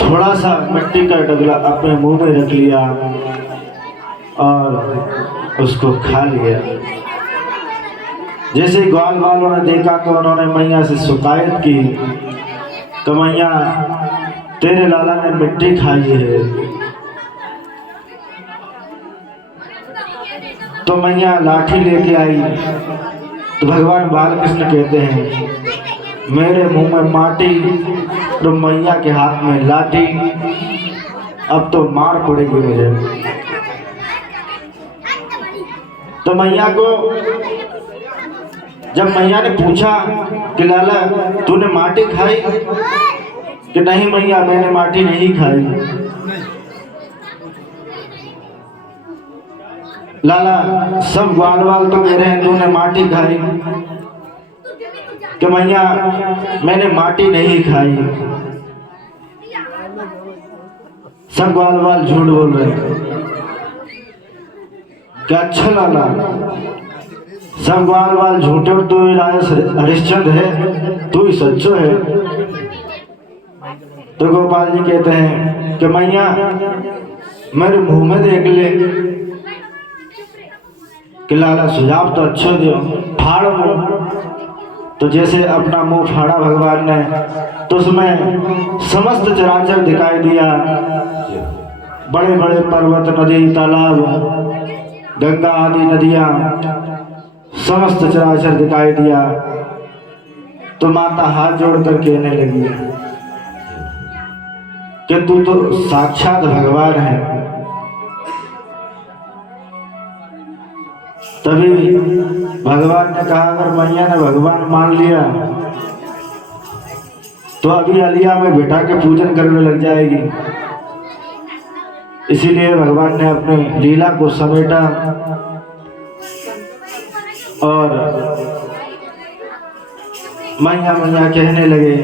थोड़ा सा मिट्टी का डगला अपने मुंह में रख लिया और उसको खा लिया। जैसे ही ग्वाल वालों ने देखा तो उन्होंने मैया से शिकायत की कि मैया तेरे लाला ने मिट्टी खाई है। तो मैया लाठी लेके आई तो भगवान बालकृष्ण कहते हैं मेरे मुंह में माटी तो मैया के हाथ में लाठी, अब तो मार पड़ेगी मुझे। तो मैया को जब मैया ने पूछा कि लाला तूने माटी खाई, कि नहीं मैया मैंने माटी नहीं खाई। लाला सब ग्वाल वाल तो कह रहे हैं तूने माटी खाई, कि मैया मैंने माटी नहीं खाई। सब ग्वाल वाल झूठ बोल रहे हैं। क्या अच्छा लाला सब ग्वाल वाल झूठे और तू ही राजा हरिश्चंद्र है, तू ही सच्चो है। तो गोपाल जी कहते हैं कि मैया मेरे मुंह में देख ले। कि लाला सुझाव तो अच्छे दो, फाड़ मुंह। तो जैसे अपना मुंह फाड़ा भगवान ने तो उसमें समस्त चराचर दिखाई दिया। बड़े बड़े पर्वत, नदी, तालाब, गंगा आदि नदियां, समस्त चराचर दिखाई दिया। तो माता हाथ जोड़ कर कहने लगी कि तू तो साक्षात भगवान है। तभी भगवान ने कहा अगर मैया ने भगवान मान लिया तो अभी अलिया में बिठा के पूजन करने लग जाएगी। इसीलिए भगवान ने अपनी लीला को समेटा और मैया मैया कहने लगे।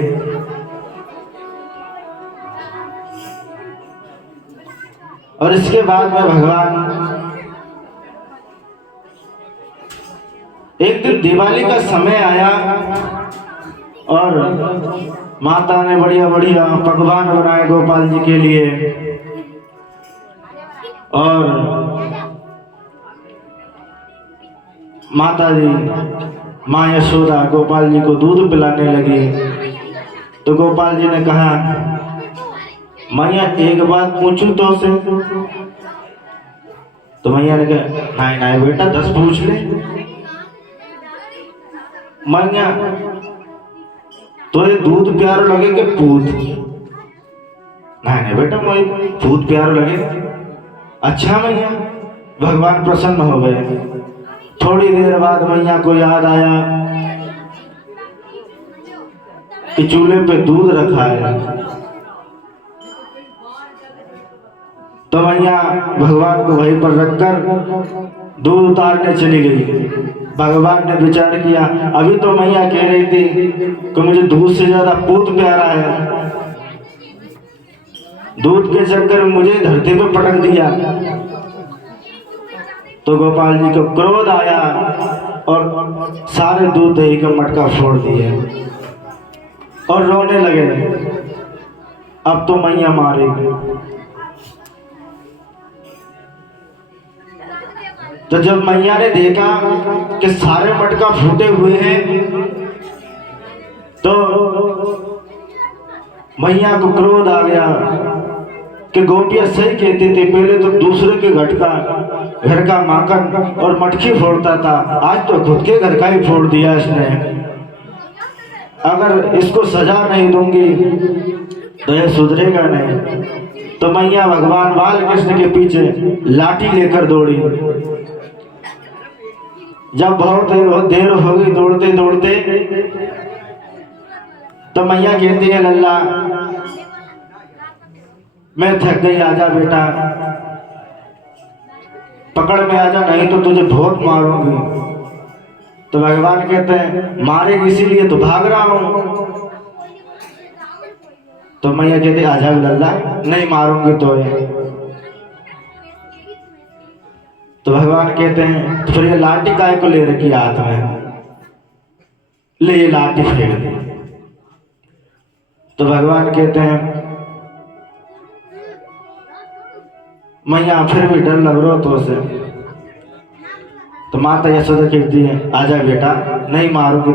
और इसके बाद में भगवान एक दिन दिवाली का समय आया और माता ने बढ़िया बढ़िया पकवान बनाए गोपाल जी के लिए। और माता जी माँ यशोदा गोपाल जी को दूध पिलाने लगी। तो गोपाल जी ने कहा मैया एक बात पूछूं तो से। तो मैया ने कहा नहीं नहीं बेटा 10 पूछ ले। मैया तो ये दूध प्यारो लगे कि पूत? नहीं बेटा मुझे पूत प्यारो लगे। अच्छा मैया भगवान प्रसन्न हो गए। थोड़ी देर बाद मैया को याद आया कि चूल्हे पे दूध रखा है। तो मैया भगवान को वहीं पर रखकर दूध उतारने चली गई। भगवान ने विचार किया अभी तो मैया कह रही थी कि मुझे दूध से ज्यादा पूत प्यारा है, दूध के चक्कर में मुझे धरती पे पटक दिया। तो गोपाल जी को क्रोध आया और सारे दूध दही का मटका फोड़ दिए और रोने लगे अब तो मैया मारेगी। तो जब मैया ने देखा कि सारे मटका फूटे हुए हैं तो मैया को क्रोध आ गया कि गोपियां सही कहती थी, पहले तो दूसरे के घर का माखन और मटकी फोड़ता था, आज तो खुद के घर का ही फोड़ दिया इसने। अगर इसको सजा नहीं दूंगी तो यह सुधरेगा नहीं। तो मैया भगवान बालकृष्ण के पीछे लाठी लेकर दौड़ी। जब बहुत देर हो गई दौड़ते दौड़ते तो मैया कहती है लल्ला मैं थक गई, आजा बेटा पकड़ में आजा नहीं तो तुझे बहुत मारूंगी। तो भगवान कहते हैं मारेगी इसीलिए तो भाग रहा हूं। तो मैया कहती आजा लल्ला नहीं मारूंगी तो तो भगवान कहते हैं तो फिर ये लाठी काय को ले रखी हाथ में, ले ये लाठी फेंक दी। तो भगवान कहते हैं मैया फिर भी डर लग रहा तो उसे। तो माता यशोदा कहती है आजा बेटा, नहीं मारूंगी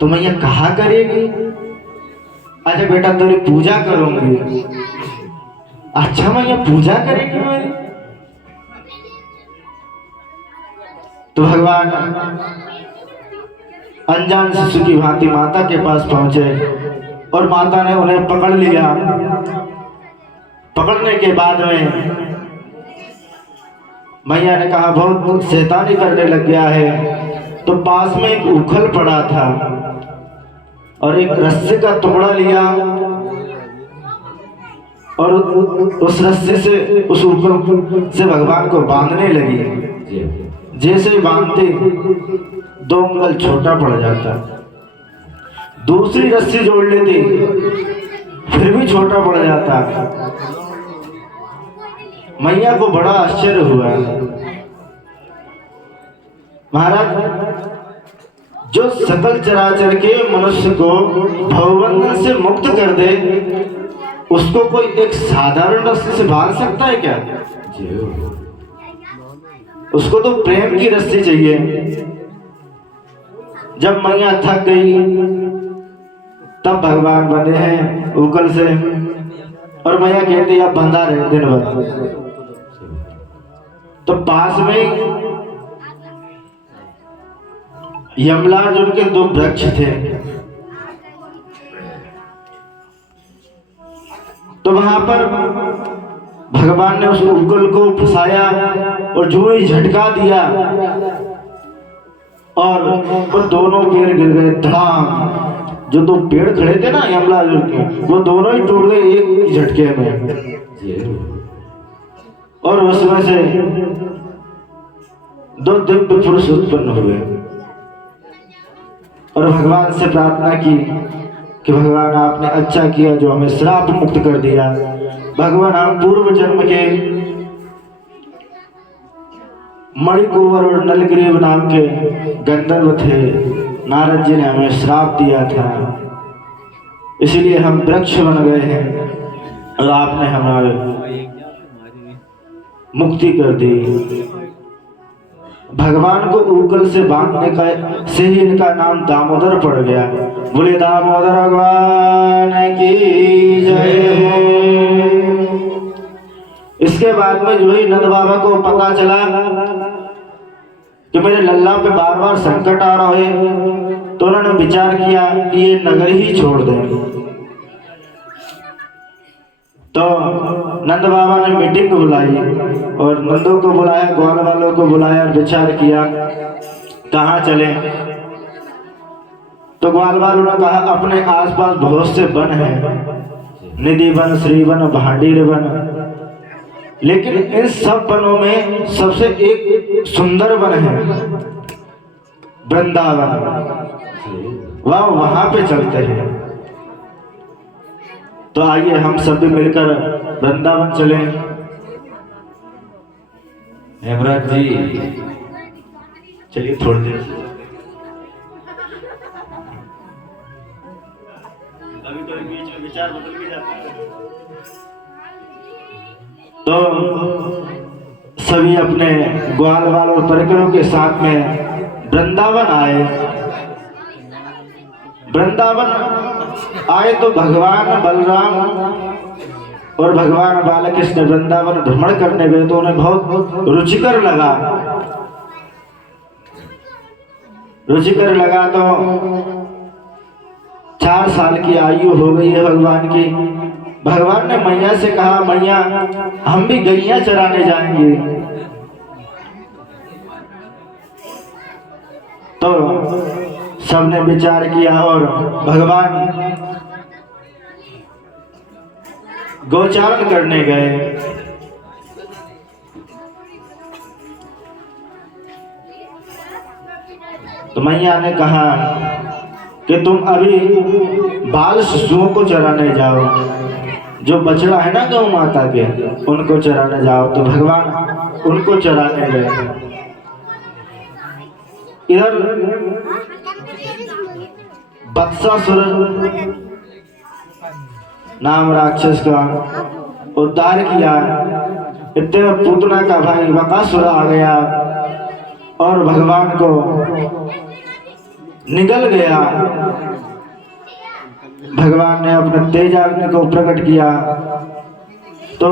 तो मैया कहा करेगी, आजा बेटा तेरी पूजा करूंगी। अच्छा मैया पूजा करेगी मेरी। तो भगवान अनजान शिशु की भांति माता के पास पहुंचे और माता ने उन्हें पकड़ लिया। पकड़ने के बाद में मैया ने कहा बहुत शैतानी करने लग गया है। तो पास में एक उखल पड़ा था और एक रस्सी का टुकड़ा लिया और उस रस्सी से उस उखल से भगवान को बांधने लगी। जैसे ही बांधते 2 अंगुल छोटा पड़ जाता, दूसरी रस्सी जोड़ लेती फिर भी छोटा पड़ जाता। मैया को बड़ा आश्चर्य हुआ। महाराज जो सकल चराचर के मनुष्य को भवबंधन से मुक्त कर दे उसको कोई एक साधारण रस्सी से बांध सकता है क्या? उसको तो प्रेम की रस्सी चाहिए। जब मैया थक गई तब भगवान बंधे हैं उगल से और मैया कहती है अब बंधा रहे दिन भर। तो पास में यमलार्जुन के 2 वृक्ष थे। तो वहां पर भगवान ने उस उगल को फंसाया और जो ही झटका दिया और वो दोनों पेड़ गिर गए धड़ाम। जो 2 पेड़ खड़े थे ना यमलार्जुन के, वो दोनों ही टूट गए एक झटके में। और उसमें से 2 दिव्य पुरुष उत्पन्न हुए और भगवान से प्रार्थना की कि भगवान आपने अच्छा किया जो हमें श्राप मुक्त कर दिया। भगवान हम पूर्व जन्म के मणिकुंवर और नलग्रीव नाम के गंधर्व थे। नारद जी ने हमें श्राप दिया था, इसलिए हम वृक्ष बन गए हैं और आपने हमारे मुक्ति कर दी। भगवान को उगल से बांधने का से ही इनका नाम दामोदर पड़ गया। बोले दामोदर भगवान की जय। इसके बाद में जो ही नंद बाबा को पता चला कि मेरे लल्ला पे बार बार संकट आ रहा है, तो उन्होंने विचार किया कि ये नगर ही छोड़ दें। तो नंद बाबा ने मीटिंग बुलाई और नंदों को बुलाया, ग्वाल वालों को बुलाया और विचार किया कहाँ चले। तो ग्वाल वालों ने कहा अपने आसपास बहुत से वन हैं, Nidhivan, Shrivan, Bhandirvan, लेकिन इन सब वनों में सबसे एक सुंदर वन है वृंदावन। वहां पे चलते हैं। तो आइए हम सभी मिलकर वृंदावन चलें। हेमराज जी चलिए थोड़ी देर, अभी तो बीच में विचार बदल भी जाता है। तो सभी अपने ग्वाल वाल और परिकरों के साथ में वृंदावन आए। वृंदावन आए तो भगवान बलराम और भगवान बालकृष्ण वृंदावन भ्रमण करने गए तो उन्हें बहुत रुचिकर लगा। रुचिकर लगा तो 4 साल की आयु हो गई है भगवान की। भगवान ने मैया से कहा मैया हम भी गैया चराने जाएंगे। तो सबने विचार किया और भगवान गोचारण करने गए। तो मैया ने कहा कि तुम अभी बाल शिशुओं को चराने जाओ, जो बछड़ा है ना गौ माता के, उनको चराने जाओ। तो भगवान उनको चराने गए। इधर बत्सासुर नाम राक्षस का उद्धार किया। इतने में पूतना का भाई बकासुर आ गया और भगवान को निगल गया। भगवान ने अपने तेजाग्नि को प्रकट किया तो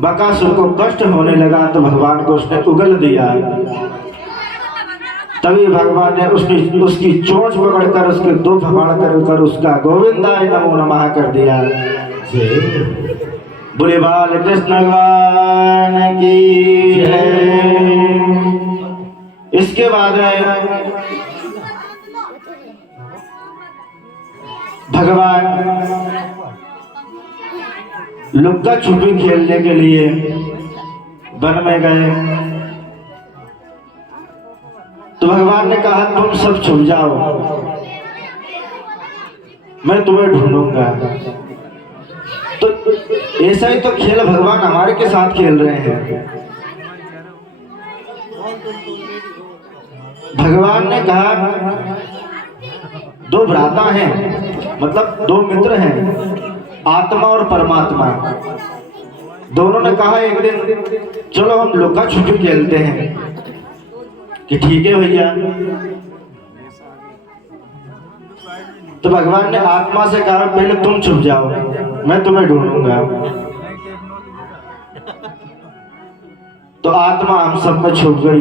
बकासुर को कष्ट होने लगा, तो भगवान को उसने उगल दिया। तभी भगवान ने उसकी चोंच पकड़कर उसके दो फफाड़ कर उसका गोविंदाय नमो नमः कर दिया। बोले बाल कृष्ण भगवान की जय। इसके बाद भगवान लुक्का छुपी खेलने के लिए वन में गए। तो भगवान ने कहा तुम सब छुप जाओ, मैं तुम्हें ढूंढूंगा। तो ऐसा ही तो खेल भगवान हमारे के साथ खेल रहे हैं। भगवान ने कहा दो भ्राता हैं, मतलब दो मित्र हैं, आत्मा और परमात्मा। दोनों ने कहा एक दिन चलो हम लुका छुपी खेलते हैं, कि ठीक है भैया। तो भगवान ने आत्मा से कहा पहले तुम छुप जाओ, मैं तुम्हें ढूंढूंगा। तो आत्मा हम सब में छुप गई।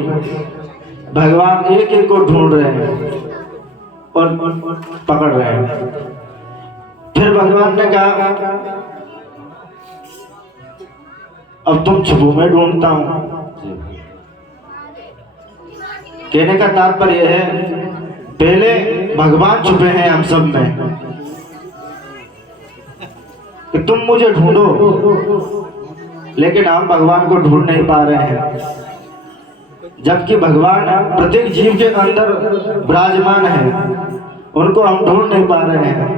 भगवान एक एक को ढूंढ रहे हैं और पकड़ रहे हैं। फिर भगवान ने कहा अब तुम छुपो, मैं ढूंढता हूं। कहने का तात्पर्य है पहले भगवान छुपे हैं हम सब में कि तुम मुझे ढूंढो, लेकिन हम भगवान को ढूंढ नहीं पा रहे हैं। जबकि भगवान प्रत्येक जीव के अंदर विराजमान है, उनको हम ढूंढ नहीं पा रहे हैं।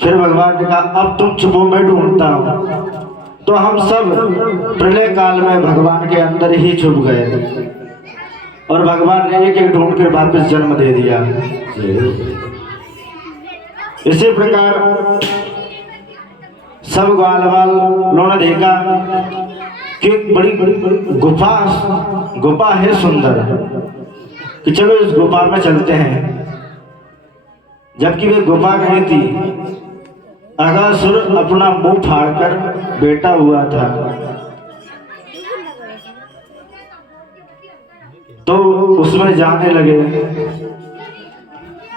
फिर भगवान ने कहा अब तुम छुपो, मैं ढूंढता हूं। तो हम सब प्रलय काल में भगवान के अंदर ही छुप गए और भगवान ने एक एक ढूंढ कर वापस जन्म दे दिया। इसी प्रकार सब ग्वाल वालों ने देखा कि बड़ी गुफा है सुंदर, कि चलो इस गुफा में चलते हैं। जबकि वे गुफा नहीं थी, अगासुर अपना मुंह फाड़कर बैठा हुआ था। तो उसमें जाने लगे।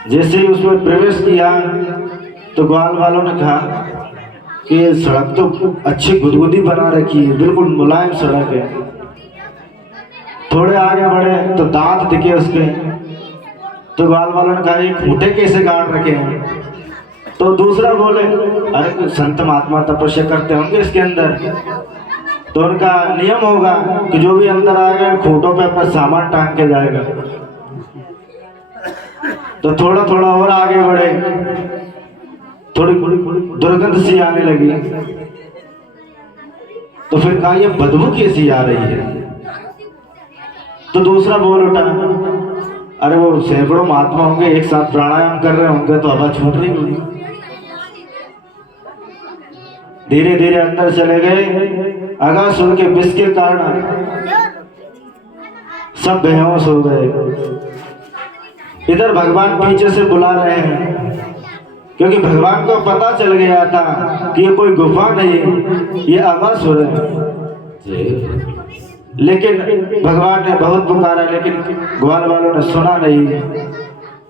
जैसे ही उसमें प्रवेश किया तो ग्वाल वालों ने कहा कि ये सड़क तो अच्छी गुदगुदी बना रखी है, बिल्कुल मुलायम सड़क है। थोड़े आगे बढ़े तो दांत दिखे उसके। तो ग्वाल वालों ने कहा ये खूंटे कैसे गाड़ रखे हैं? तो दूसरा बोले अरे संत महात्मा तपस्या करते होंगे इसके अंदर, तो उनका नियम होगा कि जो भी अंदर आएगा खूंटों पे अपना सामान टांग के जाएगा। तो थोड़ा थोड़ा और आगे बढ़े, थोड़ी दुर्गंध सी आने लगी। तो फिर कहा ये बदबू कैसी आ रही है? तो दूसरा बोल उठा अरे वो सैकड़ों महात्मा होंगे एक साथ प्राणायाम कर रहे होंगे तो हवा छूट रही होगी। धीरे धीरे अंदर चले गए। अगासुर के विष के कारण सब बेहोश हो गए। इधर भगवान पीछे से बुला रहे हैं, क्योंकि भगवान को पता चल गया था कि ये कोई गुफा नहीं, ये अगासुर है। लेकिन भगवान ने बहुत पुकारा, लेकिन ग्वाल वालों ने सुना नहीं।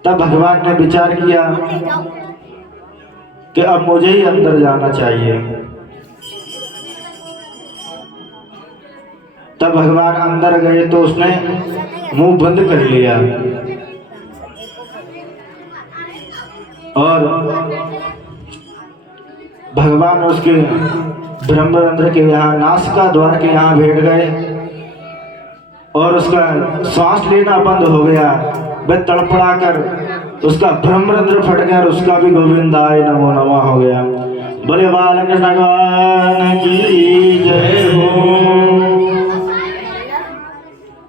तब भगवान ने विचार किया कि अब मुझे ही अंदर जाना चाहिए। तब भगवान अंदर गए तो उसने मुंह बंद कर लिया और भगवान उसके ब्रह्मरंध्र के यहाँ नासिका द्वार के यहाँ बैठ गए और उसका सांस लेना बंद हो गया। वह तड़पड़ा कर उसका ब्रह्मरंध्र फट गया और उसका भी गोविंदाय नमो नमः हो गया। बोले बालकृष्ण भगवान की जय हो।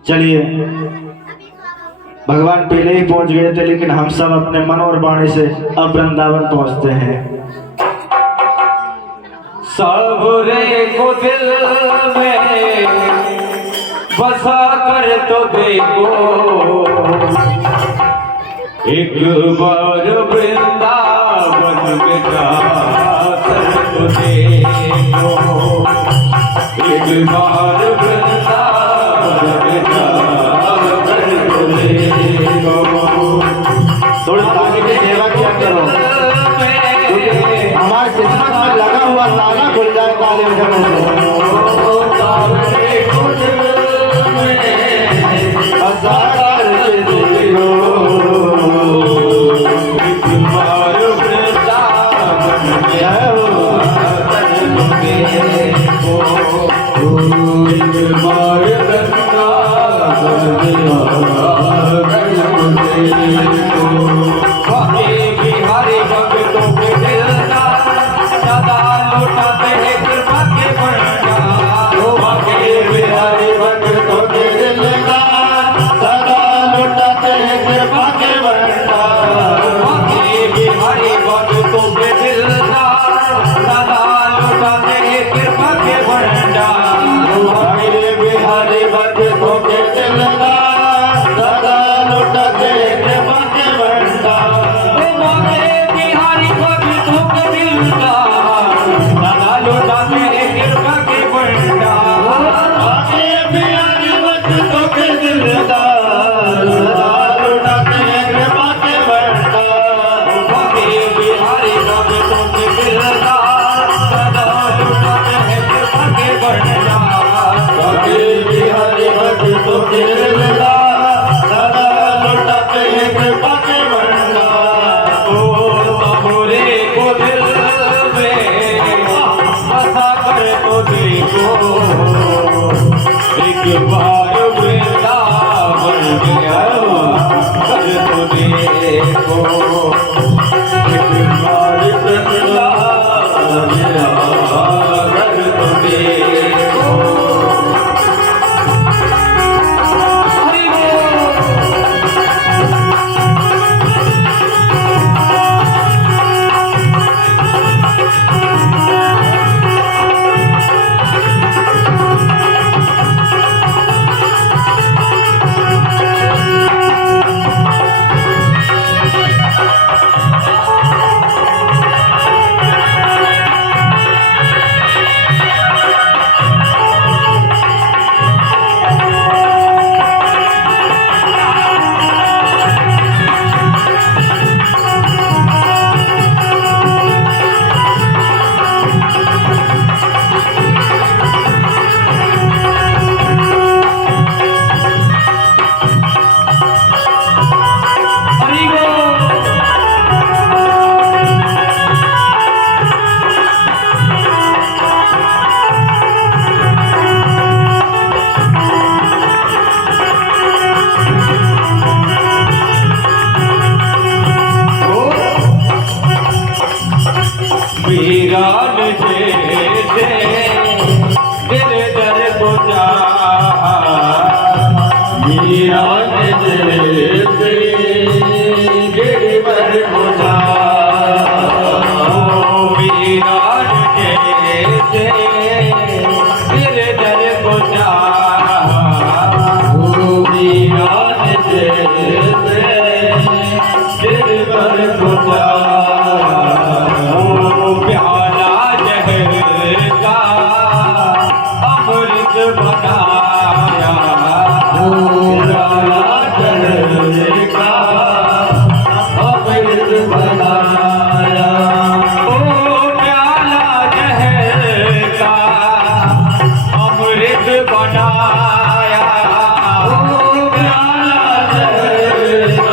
चलिए भगवान पहले ही पहुंच गए थे, लेकिन हम सब अपने मन और वाणी से अब वृंदावन पहुंचते हैं। सबरे को दिल में बसा कर तो देखो, एक बार वृंदावन में जाकर तो देखो, एक बार वृंदावन में जाकर तो देखो। थोड़ी ताली की सेवा किया करो, हमारी किस्मत में लगा हुआ ताला खुल जाए ताले बजाने से। बसा कर तो देखो, बिहारी भक्तों के दिलदार सदा लौटाते हैं कृपा के भंडार। बिहारी भक्तों के दिलदार सदा लौटाते हैं कृपा के भंडार। बिहारी भक्तों के दिलदार सदा लौटाते हैं कृपा के भंडार। बिहारी भक्तों के दिलदार सदा लौटाते हैं कृपा के भंडार। बिहारी भक्तों के दिलदार सदा लौटाते हैं कृपा के भंडार। बिहारी भक्तों के दिलदार सदा लौटाते हैं कृपा के भंडार। बिहारी भक्तों के दिलदार सदा लौटाते हैं कृपा के भंडार। बिहारी भक्तों के दिलदार सदा लौटाते हैं कृपा के भंडार। सबरे को दिल में बसा कर तो देखो, एक बार वृंदावन में कर तो देखो, एक बार वृंदावन में कर तो देखो। हरि वीरान जैसे दिल दर को जा, वीरान जैसे दिल दर को जा, वीरान जैसे दिल दर को जा, वीरान जैसे दिल दर को जा। प्याला जहर का अमृत बनाया, प्याला जहर का अमृत बनाया। ओ प्याला जहर का अमृत बनाया, ओ प्याला जहर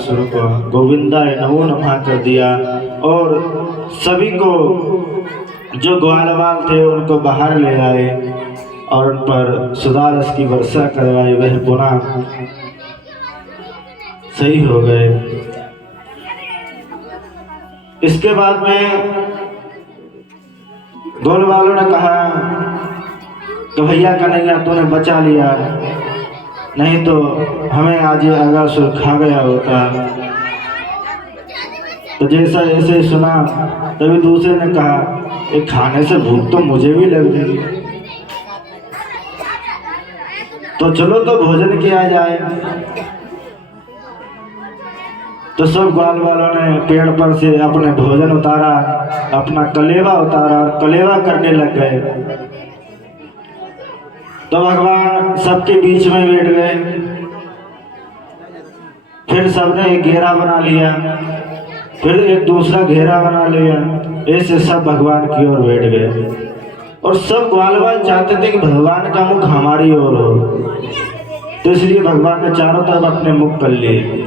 अगासुर को गोविंदाय नमो नमः कर दिया और सभी को जो ग्वालवाल थे उनको बाहर ले आए और उन पर सुधारस की वर्षा करवाई। वह पुनः सही हो गए। इसके बाद में गोल वालों ने कहा तो भैया कन्हैया तूने बचा लिया, नहीं तो हमें आज ये अगासुर खा गया होता। तो जैसा ऐसे सुना तभी दूसरे ने कहा ये खाने से भूख तो मुझे भी लग रही है, तो चलो तो भोजन किया जाए। तो सब ग्वाल वालों ने पेड़ पर से अपने भोजन उतारा, अपना कलेवा उतारा और कलेवा करने लग गए। तो भगवान सबके बीच में बैठ गए। फिर सबने एक घेरा बना लिया, फिर एक दूसरा घेरा बना लिया। ऐसे सब भगवान की ओर बैठ गए और सब ग्वालवाल चाहते थे कि भगवान का मुख हमारी ओर हो, तो इसलिए भगवान ने चारों तरफ अपने मुख कर लिए।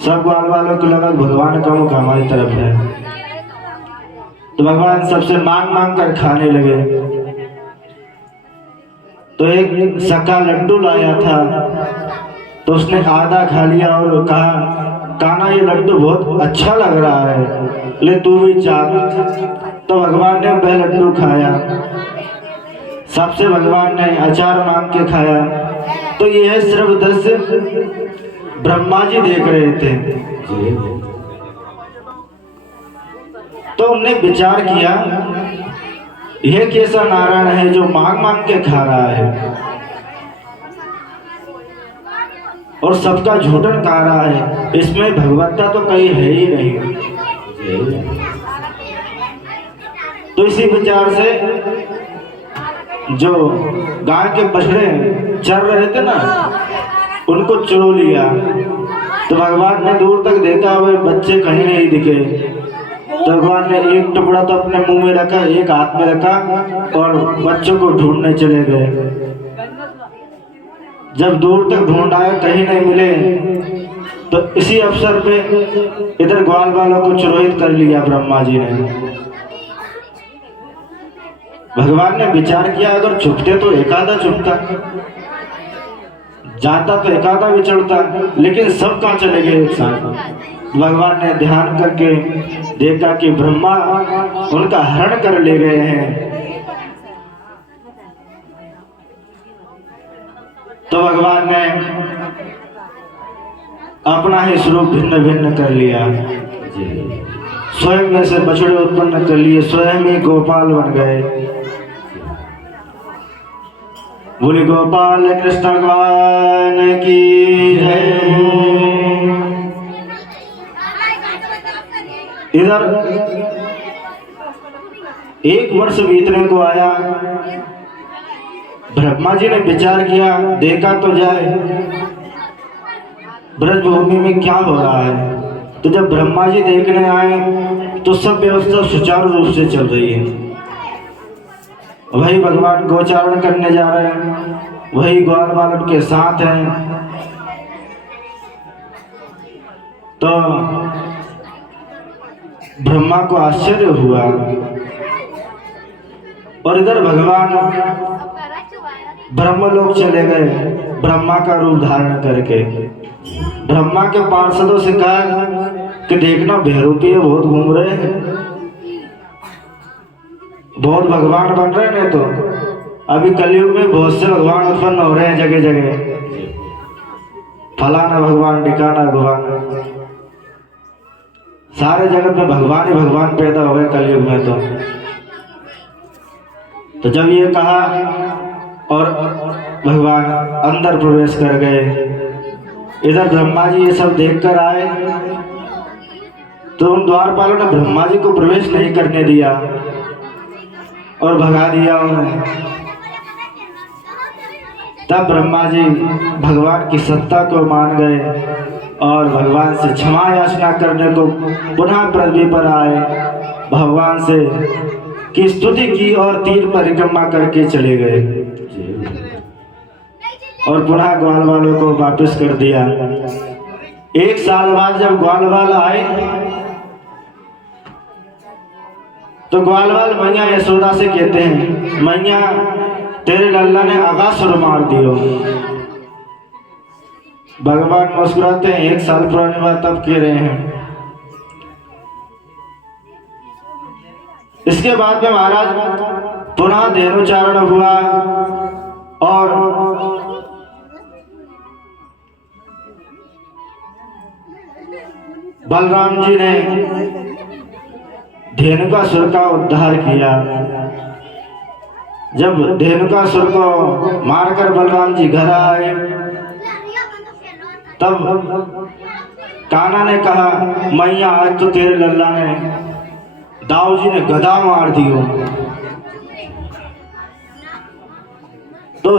सब ग्वाल वालों को लगा भगवान का मुख हमारी तरफ है, तो भगवान सबसे मांग मांग कर खाने लगे। तो एक सका लड्डू लाया था, तो उसने आधा खा लिया और कहा कान्हा ये लड्डू बहुत अच्छा लग रहा है, ले तू भी चाख। तो भगवान ने वह लड्डू खाया। सबसे भगवान ने अचार मांग के खाया। तो यह सिर्फ दृश्य ब्रह्मा जी देख रहे थे। तो उन्होंने विचार किया यह कैसा नारायण है जो मांग मांग के खा रहा है और सबका झूठन खा रहा है, इसमें भगवत्ता तो कहीं है ही नहीं। तो इसी विचार से जो गाय के बछड़े चर रहे थे ना, उनको चुरो लिया। तो भगवान ने दूर तक देखा वे बच्चे कहीं नहीं दिखे। तो भगवान ने एक टुकड़ा तो अपने मुंह में रखा, एक हाथ में रखा और बच्चों को ढूंढने चले गए। जब दूर तक ढूंढ आए कहीं नहीं मिले, तो इसी अवसर पे इधर ग्वाल वालों को चुरोहित कर लिया ब्रह्मा जी ने। भगवान ने विचार किया अगर छुपते तो एकादा छुपता, जाता तो एकादा विचरता, लेकिन सब कहाँ चले गए एक साथ। भगवान ने ध्यान करके देखा कि ब्रह्मा उनका हरण कर ले गए हैं। तो भगवान ने अपना ही स्वरूप भिन्न भिन्न कर लिया, स्वयं में से बछड़े उत्पन्न कर लिए, स्वयं ही गोपाल बन गए। बोले गोपाल कृष्ण भगवान की जय। इधर एक वर्ष बीतने को आया। ब्रह्मा जी ने विचार किया देखा तो जाए ब्रजभूमि में क्या हो रहा है। तो जब ब्रह्मा जी देखने आए तो सब व्यवस्था सुचारू रूप से चल रही है। वही भगवान गोचारण करने जा रहे हैं, वही ग्वाल वाल उनके साथ हैं। तो ब्रह्मा को आश्चर्य हुआ और इधर भगवान ब्रह्मलोक चले गए ब्रह्मा का रूप धारण करके। ब्रह्मा के पार्षदों से कहा कि देखना बहरूपी बहुत घूम रहे हैं, बहुत भगवान बन रहे हैं। तो अभी कलयुग में बहुत से भगवान उत्पन्न हो रहे हैं जगह जगह, फलाना भगवान ढिकाना भगवान, सारे जगत में भगवान ही भगवान पैदा हो गए कलयुग में। तो जब ये कहा और भगवान अंदर प्रवेश कर गए। इधर ब्रह्मा जी ये सब देखकर आए तो उन द्वारपालों ने ब्रह्मा जी को प्रवेश नहीं करने दिया और भगा दिया उन्हें। तब ब्रह्मा जी भगवान की सत्ता को मान गए और भगवान से क्षमा याचना करने को पुनः पृथ्वी पर आए। भगवान से की स्तुति की और तीन परिक्रमा करके चले गए और पुनः ग्वाल वालों को वापस कर दिया। एक साल बाद जब ग्वालवाल आए तो ग्वालवाल मैया यशोदा से कहते हैं, मैया तेरे लल्ला ने अगासुर मार दियो। भगवान मुस्कुराते हैं, एक साल पुरानी बात अब कह रहे हैं। इसके बाद में महाराज पुनः धेनुचारण हुआ और बलराम जी ने धेनुकासुर का उद्धार किया। जब धेनुकासुर को मारकर बलराम जी घर आए तब कान्हा ने कहा, मैया आज तो तेरे लल्ला ने दाऊ जी ने गदा मार दियो। तो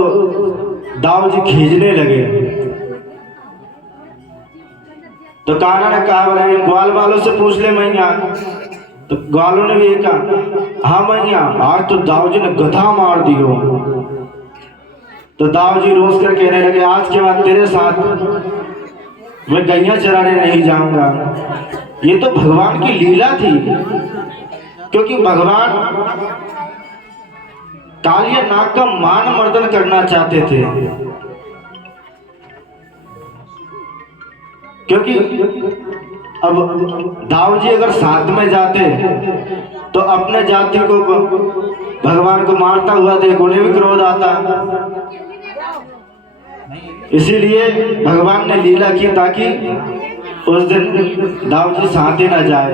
दाऊ जी खींचने लगे तो कान्हा ने कहा, बोले ग्वाल वालों से पूछ ले मैया। तो ग्वालों ने भी कहा, हाँ मैया आज तो दाऊ जी ने गधा मार दियो। तो दाऊ जी रोज कर कहने लगे, आज के बाद तेरे साथ मैं गैया चराने नहीं जाऊंगा। ये तो भगवान की लीला थी, क्योंकि भगवान कालिया नाग का मान मर्दन करना चाहते थे। क्योंकि अब दाऊ जी अगर साथ में जाते तो अपने जाति को भगवान को मारता हुआ देख उन्हें भी क्रोध आता। इसीलिए भगवान ने लीला की ताकि उस दिन दाऊ जी साथ ही न जाए।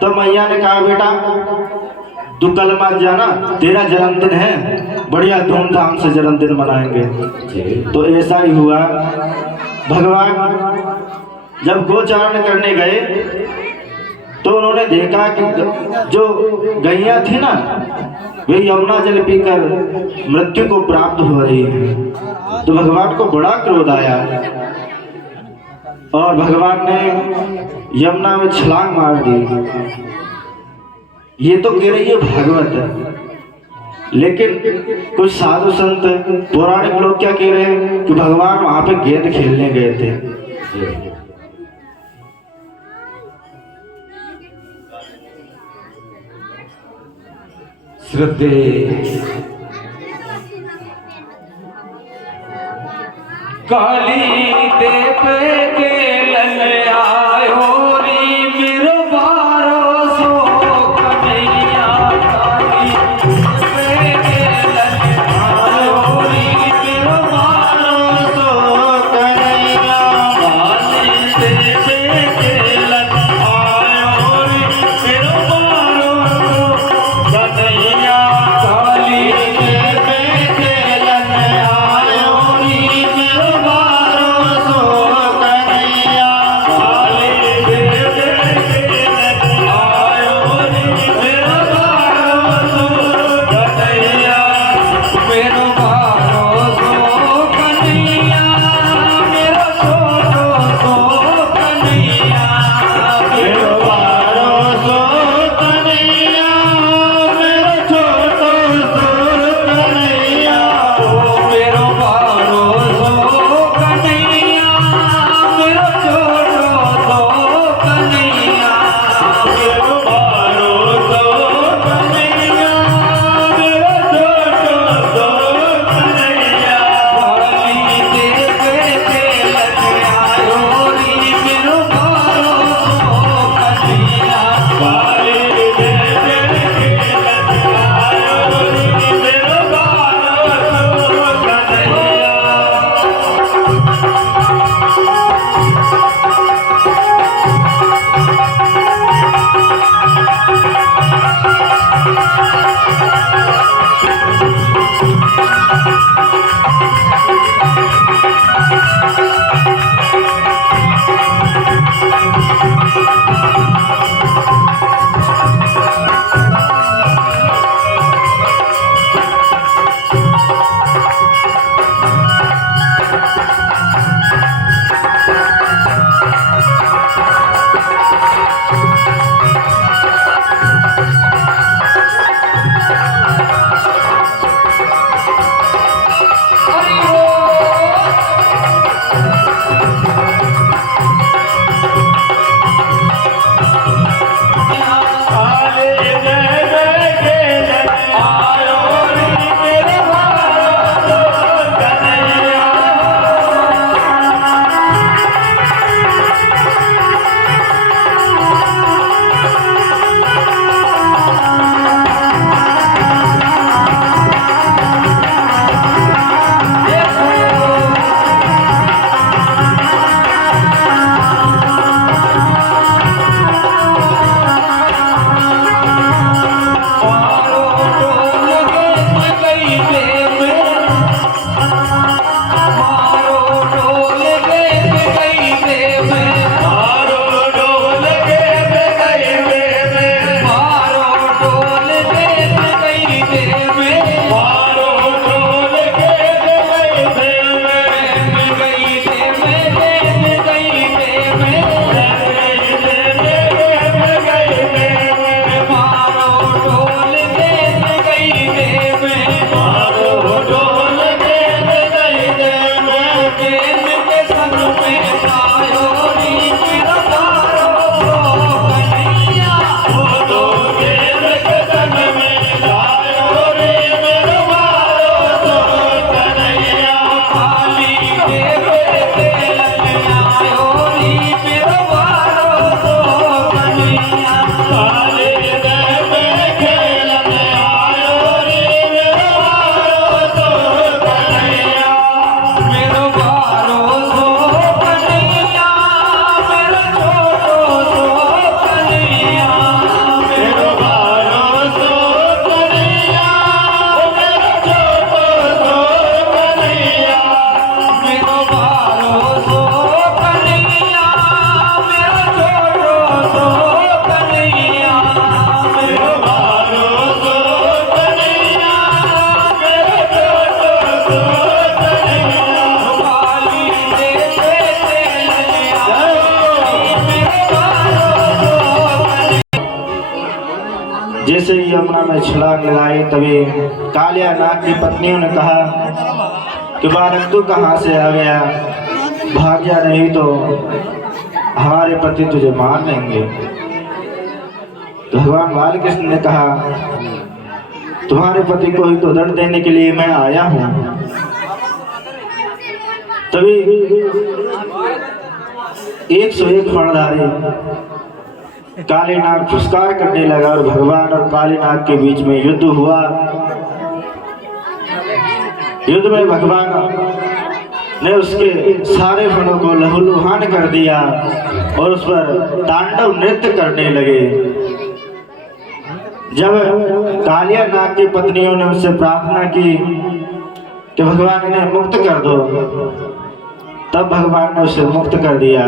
तो मैया ने कहा, बेटा तू कल मत जाना, तेरा जन्मदिन है, बढ़िया धूमधाम से जन्मदिन मनाएंगे। तो ऐसा ही हुआ। भगवान जब गोचारण करने गए तो उन्होंने देखा कि जो गैया थी ना वे यमुना जल पीकर मृत्यु को प्राप्त हो रही है। तो भगवान को बड़ा क्रोध आया और भगवान ने यमुना में छलांग मार दी। ये तो कह रही है भागवत, लेकिन कुछ साधु संत पौराणिक लोग क्या कह रहे हैं कि भगवान वहां पे गेंद खेलने गए थे। श्रद्धे काली देव के लन आयो री मेरो बारो सो कन्हैया। काली देव के लन आयो री मेरो बारो सो कन्हैया। काली देव के लन आयो री मेरो बारो सो कन्हैया। काली देव के लन आयो री मेरो बारो सो कन्हैया। काली देव के लन आयो री मेरो बारो सो कन्हैया। मेरो बारो सो कन्हैया, मेरो छोटो सो कन्हैया। मेरो बारो सो कन्हैया, मेरो छोटो सो कन्हैया। ओ मेरो बारो सो कन्हैया, मेरो छोटो सो कन्हैया। मेरो बारो सो कन्हैया, मेरो छोटो सो कन्हैया। काली जैसे ही यमुना में छलांग लगाई तभी कालिया नाग की पत्नियों ने कहा कि बालक तू कहाँ से आ गया, भाग जा, नहीं तो हमारे पति तुझे मार देंगे। भगवान बालकृष्ण ने कहा तुम्हारे पति को ही तो दंड देने के लिए मैं आया हूँ। तभी 101 फणधारी काली नाग फुसकार करने लगा और भगवान और काली नाग के बीच में युद्ध हुआ। युद्ध में भगवान ने उसके सारे फणों को लहूलुहान कर दिया और उस पर तांडव नृत्य करने लगे। जब कालिया नाग की पत्नियों ने उससे प्रार्थना की कि भगवान इन्हें मुक्त कर दो, तब भगवान ने उसे मुक्त कर दिया।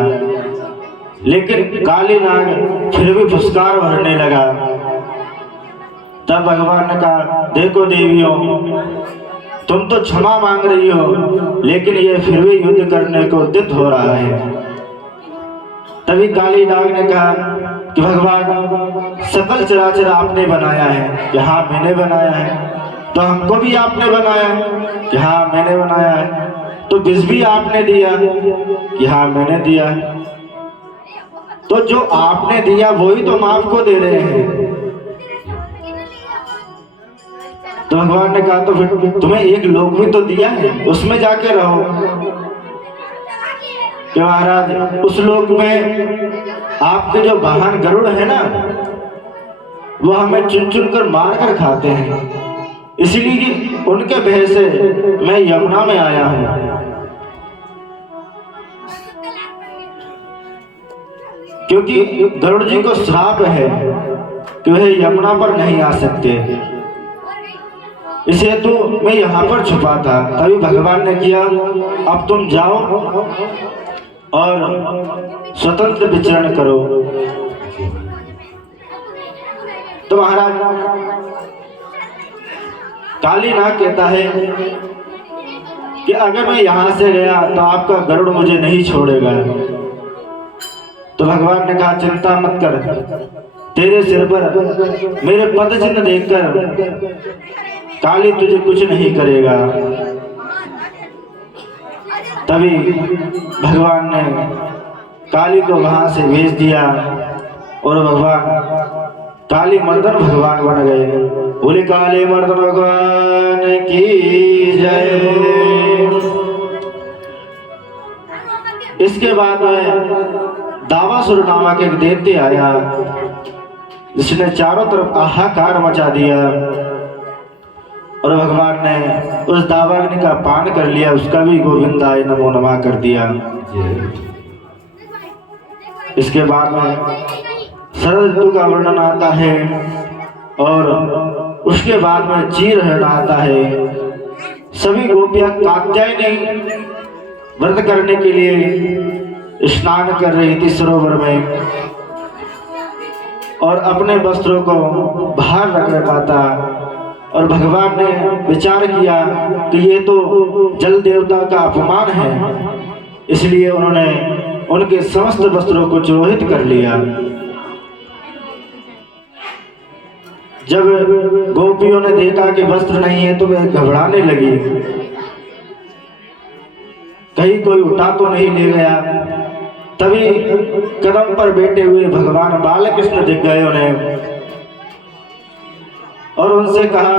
लेकिन काली नाग फिर भी फुसकार भरने लगा। तब भगवान ने कहा देखो देवियों, तुम तो क्षमा मांग रही हो, लेकिन ये फिर भी युद्ध करने को उद्यत हो रहा है। तभी काली नाग ने कहा कि भगवान सकल चराचर आपने बनाया है कि हाँ मैंने बनाया है, तो हमको भी आपने बनाया कि हाँ मैंने बनाया है, तो विष भी आपने दिया कि हाँ मैंने दिया है, तो जो आपने दिया वही तो हम आपको दे रहे हैं। तो भगवान ने कहा तो फिर तुम्हें एक लोक भी तो दिया है, उसमें जाके रहो। कि महाराज उस लोक में आपके जो वाहन गरुड़ है ना, वो हमें चुन चुन कर मार कर खाते हैं, इसलिए उनके भय से मैं यमुना में आया हूँ। क्योंकि गरुड़ जी को श्राप है कि वह यमुना पर नहीं आ सकते, इसे तो मैं यहाँ पर छुपा था। तभी भगवान ने किया अब तुम जाओ और स्वतंत्र विचरण करो। तो महाराज काली नाग कहता है कि अगर मैं यहाँ से गया तो आपका गरुड़ मुझे नहीं छोड़ेगा। तो भगवान ने कहा चिंता मत कर, तेरे सिर पर मेरे पद चिन्ह देखकर काली तुझे कुछ नहीं करेगा। तभी भगवान ने काली को वहां से भेज दिया और भगवान काली मर्दन भगवान बन गए। बोले काली मर्दन भगवान की जय। इसके बाद में दावासुर नामक एक दैत्य आया जिसने चारों तरफ हाहाकार मचा दिया और भगवान ने उस दावाग्नि का पान कर लिया, उसका भी गोविंदाय नमो नमः कर दिया। इसके बाद में शरद ऋतु का वर्णन आता है और उसके बाद में चीरहरण आता है। सभी गोपियां कात्यायनी व्रत करने के लिए स्नान कर रही थी सरोवर में और अपने वस्त्रों को बाहर रख रखा था और भगवान ने विचार किया कि ये तो जल देवता का अपमान है, इसलिए उन्होंने उनके समस्त वस्त्रों को चोहित कर लिया। जब गोपियों ने देखा कि वस्त्र नहीं है तो वे घबराने लगी, कहीं कोई उठा तो नहीं ले गया। तभी कदम पर बैठे हुए भगवान बालकृष्ण दिख गए उन्हें और उनसे कहा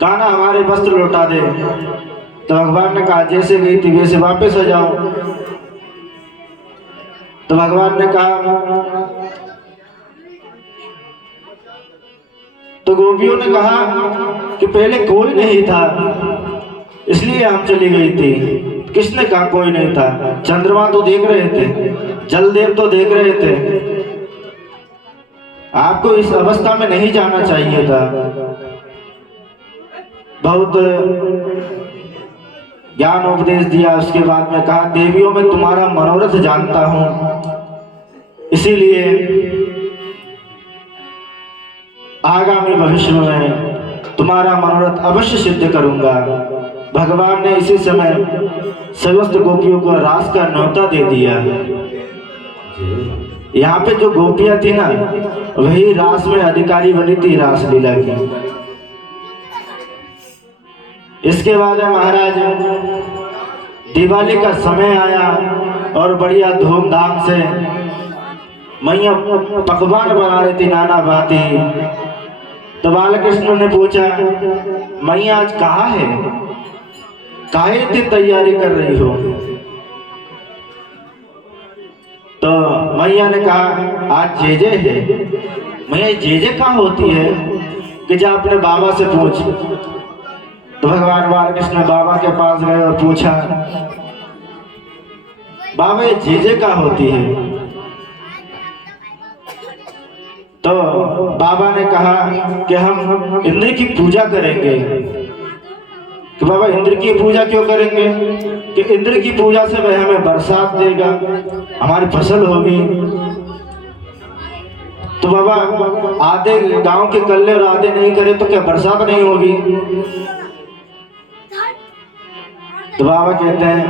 कान्हा हमारे वस्त्र लौटा दे। तो भगवान ने कहा जैसे गई थी वैसे वापस आ जाओ। तो भगवान ने कहा, तो गोपियों ने कहा कि पहले कोई नहीं था इसलिए हम चली गई थी। किसने कहा कोई नहीं था? चंद्रमा तो देख रहे थे, जलदेव तो देख रहे थे, आपको इस अवस्था में नहीं जाना चाहिए था। बहुत ज्ञान उपदेश दिया। उसके बाद में कहा देवियों में तुम्हारा मनोरथ जानता हूं, इसीलिए आगामी भविष्य में तुम्हारा मनोरथ अवश्य सिद्ध करूंगा। भगवान ने इसी समय समस्त गोपियों को रास का न्योता दे दिया। यहाँ पे जो गोपियां थी ना, वही रास में अधिकारी बनी थी रासलीला की। इसके बाद महाराज दिवाली का समय आया और बढ़िया धूमधाम से मैया पकवान बना रही थी नाना भांति। तो बालकृष्ण ने पूछा, मैया आज कहाँ है, काहे इतनी तैयारी कर रही हो? तो मैया ने कहा, आज जेजे है। मैया जेजे कहाँ होती है कि जा अपने बाबा से पूछ। तो भगवान बालकृष्ण बाबा के पास गए और पूछा, बाबा ये जेजे कहाँ होती है? तो बाबा ने कहा कि हम इंद्र की पूजा करेंगे। कि बाबा इंद्र की पूजा क्यों करेंगे? कि इंद्र की पूजा से वह हमें बरसात देगा, हमारी फसल होगी। तो बाबा आधे गांव के कल्ले और आधे नहीं करे तो क्या बरसात नहीं होगी? तो बाबा कहते हैं,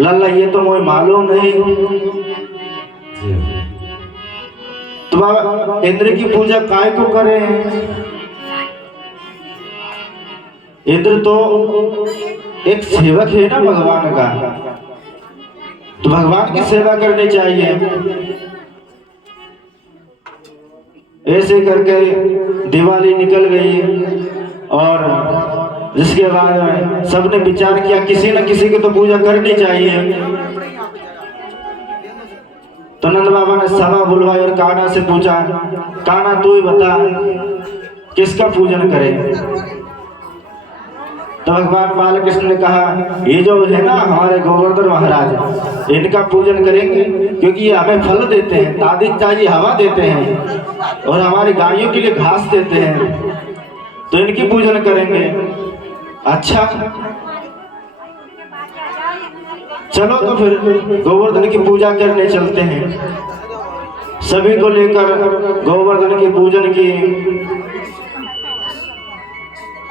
लल्ला ये तो मुझे मालूम नहीं। तो बाबा इंद्र की पूजा काय को करें? इंद्र तो एक सेवक है ना भगवान का, तो भगवान की सेवा करनी चाहिए। ऐसे करके दिवाली निकल गई और जिसके बाद सबने विचार किया किसी न किसी की तो पूजा करनी चाहिए। तो नंद बाबा ने सभा बुलवाई और कान्हा से पूछा, कान्हा तू ही बता किसका पूजन करें? तो भगवान बालकृष्ण ने कहा, ये जो है ना हमारे गोवर्धन महाराज, इनका पूजन करेंगे क्योंकि ये हमें फल देते हैं, ताजी ताजी हवा देते हैं और हमारी गायों के लिए घास देते हैं, तो इनकी पूजन करेंगे। अच्छा चलो तो फिर गोवर्धन की पूजा करने चलते हैं। सभी को लेकर गोवर्धन की पूजन की।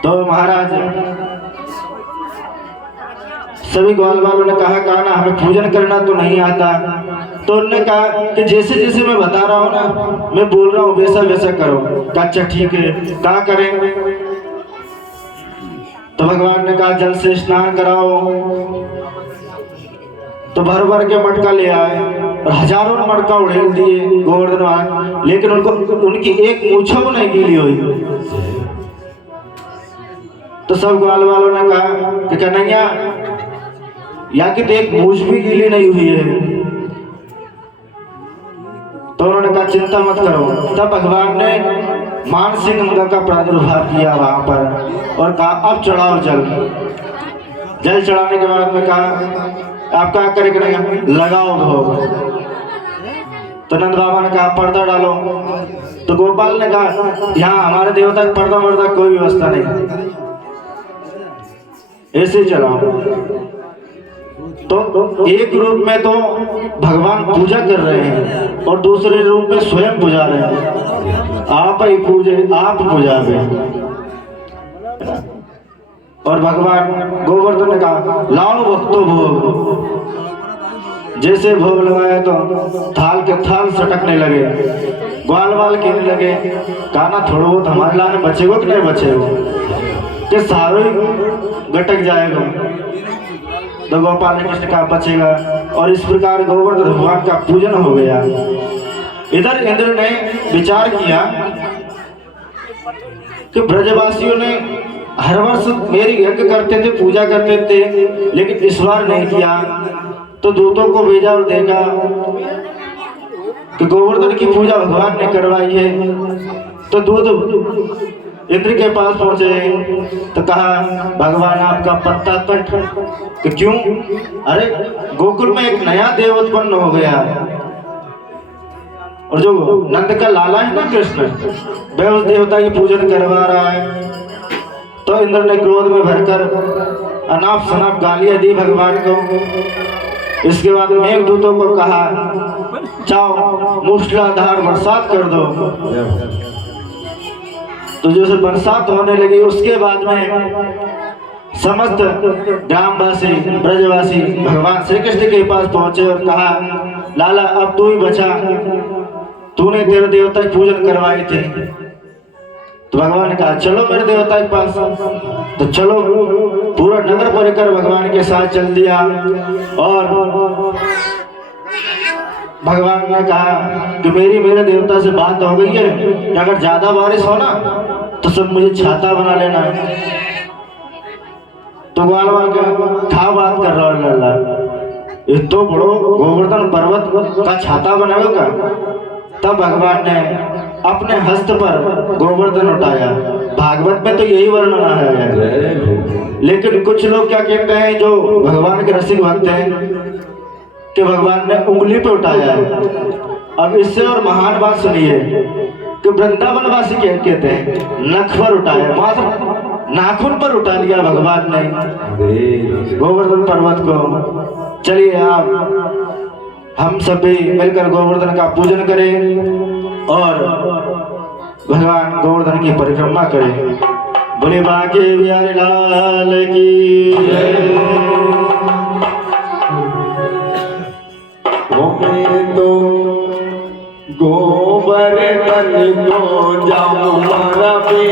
तो महाराज सभी ग्वाल वालों ने कहा, कान्हा हमें पूजन करना तो नहीं आता। तो उन्होंने कहा कि जैसे जैसे मैं बता रहा हूँ ना, मैं बोल रहा हूँ वैसा वैसा करो। अच्छा ठीक है, क्या करें? तो भगवान ने कहा जल से स्नान कराओ। तो भर भर के मटका ले आए और हजारों मटका उड़ेल दिए गोवर्धन महाराज, लेकिन उनकी एक मूंछों नहीं गीली हुई। तो सब ग्वाल वालों ने कहा कि कन्हैया यहाँ की तो एक मूछ भी गीली नहीं हुई है। तो उन्होंने कहा चिंता मत करो। तब भगवान ने मानसिंह गंगा का प्रादुर्भाव किया वहां पर और कहा अब चढ़ाओ जल। जल चढ़ाने के बाद में कहा आप क्या करेंगे? लगाओ भोग। तो नंद बाबा ने कहा पर्दा डालो। तो गोपाल ने कहा यहाँ हमारे देवता का पर्दा वर्दा कोई व्यवस्था नहीं, ऐसे चलाओ। तो एक रूप में तो भगवान पूजा कर रहे हैं और दूसरे रूप में स्वयं पूजा रहे हैं। आप ही पूजे आप पूजावे। और भगवान गोवर्धन ने कहा लाओ भक्तों भोग। जैसे भोग लगाया तो थाल के थाल सटकने लगे, ग्वाल वाल कहने लगे कान्हा थोड़ा बहुत हमारे लाने बचेगो कि नहीं बचेगो, कि सारो ही गटक जाएगा। तो गोपाल ने कृष्ण का बचेगा और इस प्रकार गोवर्धन भगवान का पूजन हो गया। इधर इंद्र ने विचार किया कि ब्रजवासियों ने हर वर्ष मेरी यज्ञ करते थे, पूजा करते थे, लेकिन इस बार नहीं किया। तो दूतों को भेजा और देखा कि गोवर्धन की पूजा भगवान ने करवाई है। तो दूत इंद्र के पास पहुंचे तो कहा भगवान आपका पत्ता कट। कि क्यों? अरे गोकुल में एक नया देव उत्पन्न हो गया और जो नंद का लाला है ना कृष्ण, वह उस देवता की पूजन करवा रहा है। तो इंद्र ने क्रोध में भरकर अनाप शनाप गालियां दी भगवान को। इसके बाद मेघदूतों को कहा जाओ मूसलाधार बरसात कर दो। तो जैसे बरसात होने लगी उसके बाद में समस्त ग्रामवासी ब्रजवासी भगवान श्री कृष्ण के पास पहुंचे और कहा लाला अब तू ही बचा, तूने तेरे देवता की पूजन करवाई थी। तो भगवान ने कहा चलो मेरे देवता के पास। तो चलो, पूरा नगर परिकर भगवान के साथ चल दिया। और भगवान ने कहा कि मेरे देवता से बात हो गई है कि अगर ज्यादा बारिश हो ना तो सब मुझे छाता बना लेना। तो ग्वालवाल का बात कर रहा है लाला, ये तो बड़ो गोवर्धन पर्वत का छाता बनाएगा। तब भगवान ने अपने हस्त पर गोवर्धन उठाया। भागवत में तो यही वर्णन है। लेकिन कुछ लोग क्या कहते हैं, जो भगवान के रसिक भक्त हैं, कि भगवान ने उंगली पे उठाया है। अब इससे और महान बात सुनिए कि वृंदावनवासी कहते हैं नख पर उठाया, मात्र नाखून पर उठा लिया भगवान ने गोवर्धन पर्वत को। चलिए आप हम सभी मिलकर गोवर्धन का पूजन करें और भगवान गोवर्धन की परिक्रमा करें। बोले बांके बिहारी लाल की जय। तो गोवर्धन को जाऊं मरबे,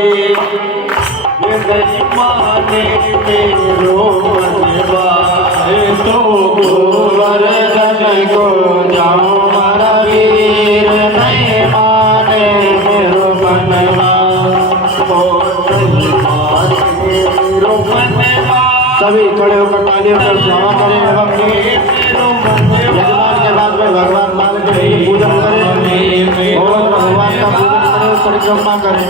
नहीं माने मेरो मनवाए। तो गोवर्धन को जाऊं मारा वीर, नहीं माने मेरो मनवा। सभी खड़े होकर तालियों पर स्वाहा करें एवं यजमान के बाद में भगवान मान के पूजन करें और भगवान का पूजन करें, परिक्रमा करें।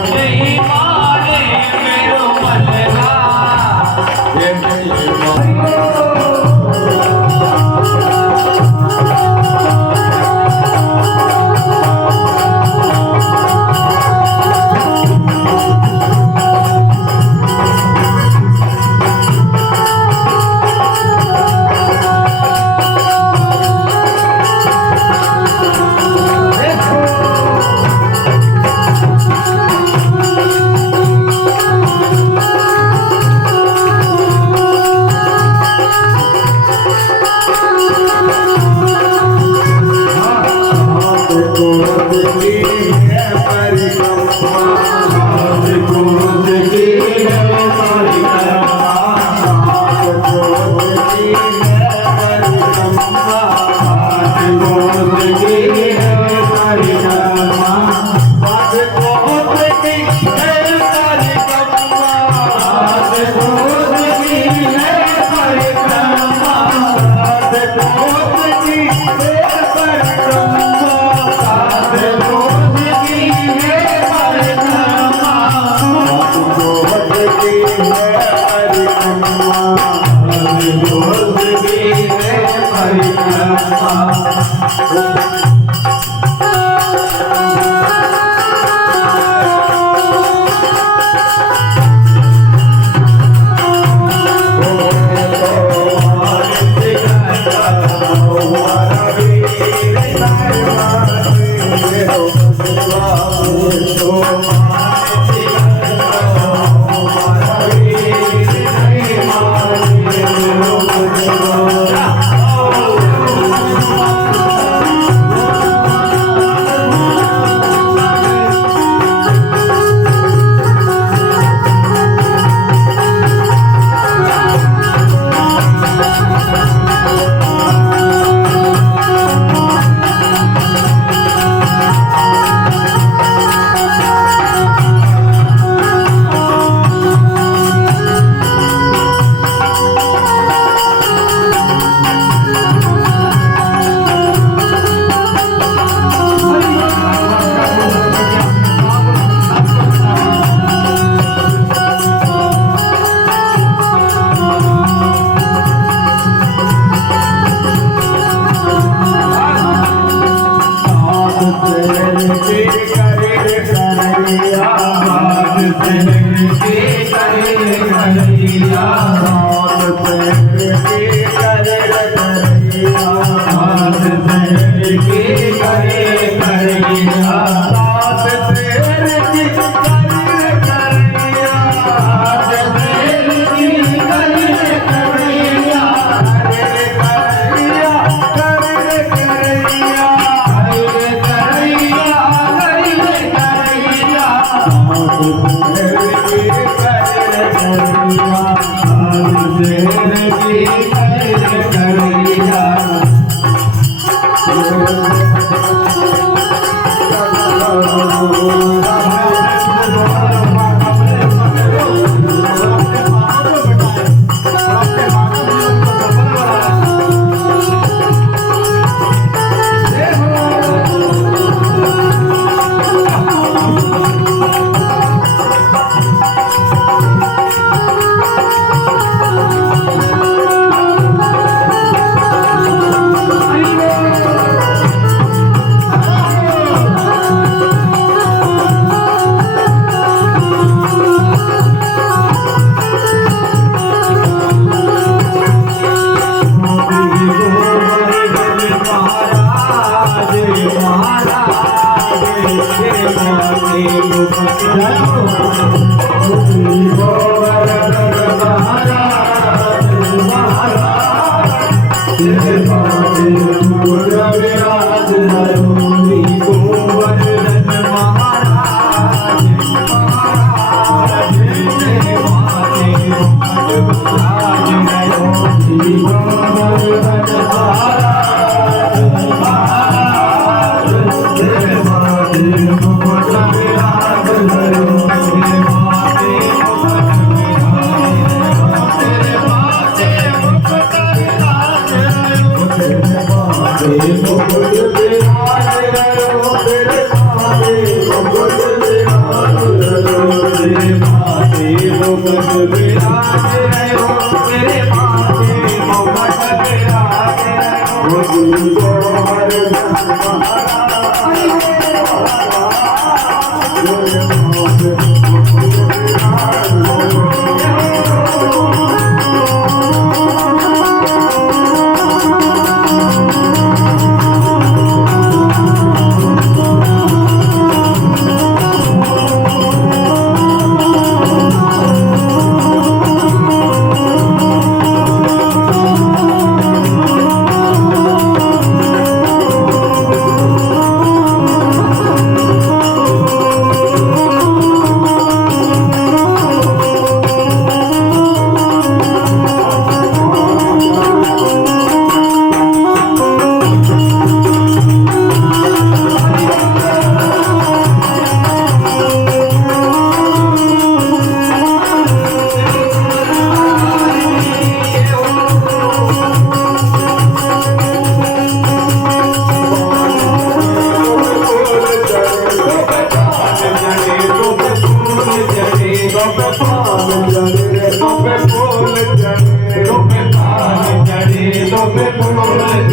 पे फूल चढ़े, तो पे पानी चढ़े, तो पे फूल